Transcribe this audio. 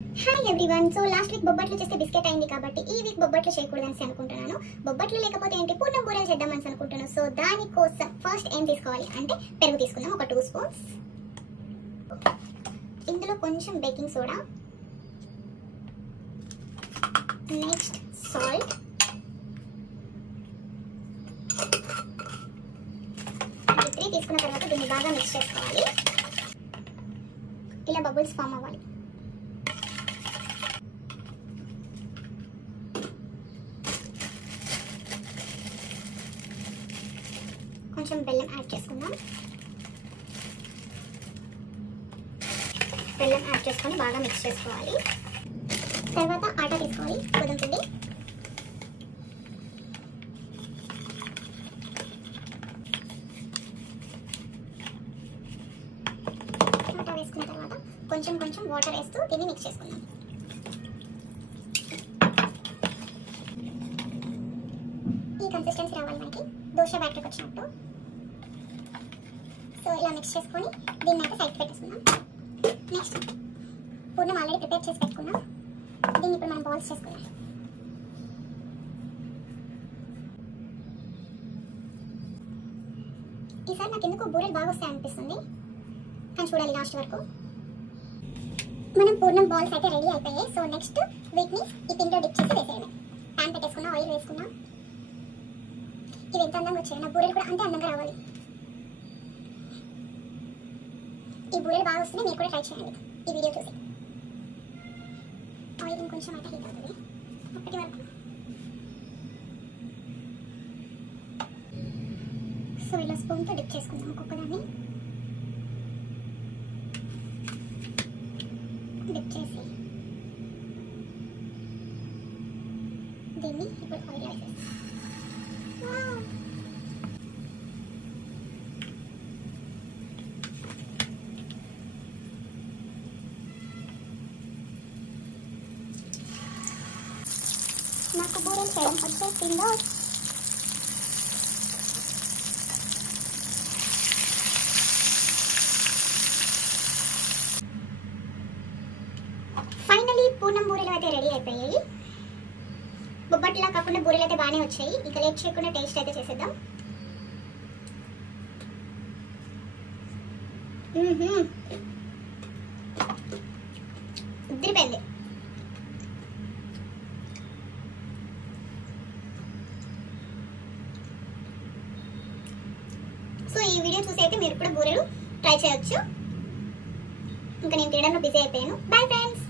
Hi everyone. So last week బొబ్బట్లు చేస్తే biscuit అయింది కాబట్టి ఈ వీక్ బొబ్బట్లు చేయకూడదని అనుకుంటున్నాను. బొబ్బట్లు లేకపోతే ఏంటి పూర్ణం బూరెలు చేద్దామని అనుకుంటున్నాను. సో దానికోసం ఫస్ట్ ఏం తీసుకోవాలి అంటే పెరుగు తీసుకుందాం, ఒక 2 స్పూన్స్. ఇందులో కొంచెం బేకింగ్ సోడా, నెక్స్ట్ సాల్ట్, ఈ 3 తీసుకున్న తర్వాత దీన్ని బాగా మిక్స్ చేసుకోవాలి. ఇలా బబుల్స్ ఫామ్ అవ్వాలి. కొంచెం బెల్లం యాడ్ చేసుకుందాం. బెల్లం యాడ్ చేసుకొని బాగా మిక్స్ చేసుకోవాలి. తర్వాత ఆటా తీసుకోవాలి, గోధుమ పిండి. ఆటా వేసుకున్న తర్వాత కొంచెం కొంచెం వాటర్ వేస్తూ దీన్ని మిక్స్ చేసుకుందాం. ఈ కన్సిస్టెన్సీ రావాలి మనకి, దోశ బ్యాటర్కి వచ్చినట్టు. సో ఇలా మిక్స్ చేసుకొని దీన్ని అయితే సైడ్ పెట్టేసుకుందాం. నెక్స్ట్ పూర్ణం ఆల్రెడీ ప్రిపేర్ చేసి పెట్టుకున్నాం. దీన్ని ఇప్పుడు మనం బాల్స్ చేసుకుందాం. ఈసారి నాకు ఎందుకు బూరెలు బాగా వస్తాయి అనిపిస్తుంది, కానీ చూడాలి లాస్ట్ వరకు. మనం పూర్ణం బాల్స్ అయితే రెడీ అయిపోయాయి. సో నెక్స్ట్ వీటిని ఈ పిండిలో డిప్ చేసి వేసేయమే. ప్యాన్ పెట్టేసుకున్నాం, ఆయిల్ వేసుకున్నాం. ఇవి ఎంత అందంగా వచ్చాయి, నా బూరెలు కూడా అంతే అందంగా రావాలి. ఈ బూరెలు బాగా వస్తున్నాయి, మీరు కూడా ట్రై చేయండి ఈ వీడియో చూసి. ఆయిల్ ఇంకొంచెం అయితే హీట్ అవుతుంది అప్పటి వరకు. సో ఇలా స్పూన్తో డిప్ చేసుకుందాం ఒక్కొక్కదాన్ని. డిప్ చేసి దీన్ని ఇప్పుడు ఆయిల్ వేసేస్తాం. నాకు బూరెలు చేయడం వచ్చేసిందో. ఫైనలీ పూర్ణం బూరెలు అయితే రెడీ అయిపోయాయి. బొబ్బట్లా కాకుండా బూరెలు అయితే బాగానే వచ్చాయి. ఇంకా లేట్ చేయకుండా టేస్ట్ అయితే చేసేద్దాం. ఉద్దిరిపోయింది. సో ఈ వీడియో చూసి అయితే మీరు కూడా బూరెలు ట్రై చేయొచ్చు. ఇంకా నేను తీయడంలో బిజీ అయిపోయాను. Bye friends.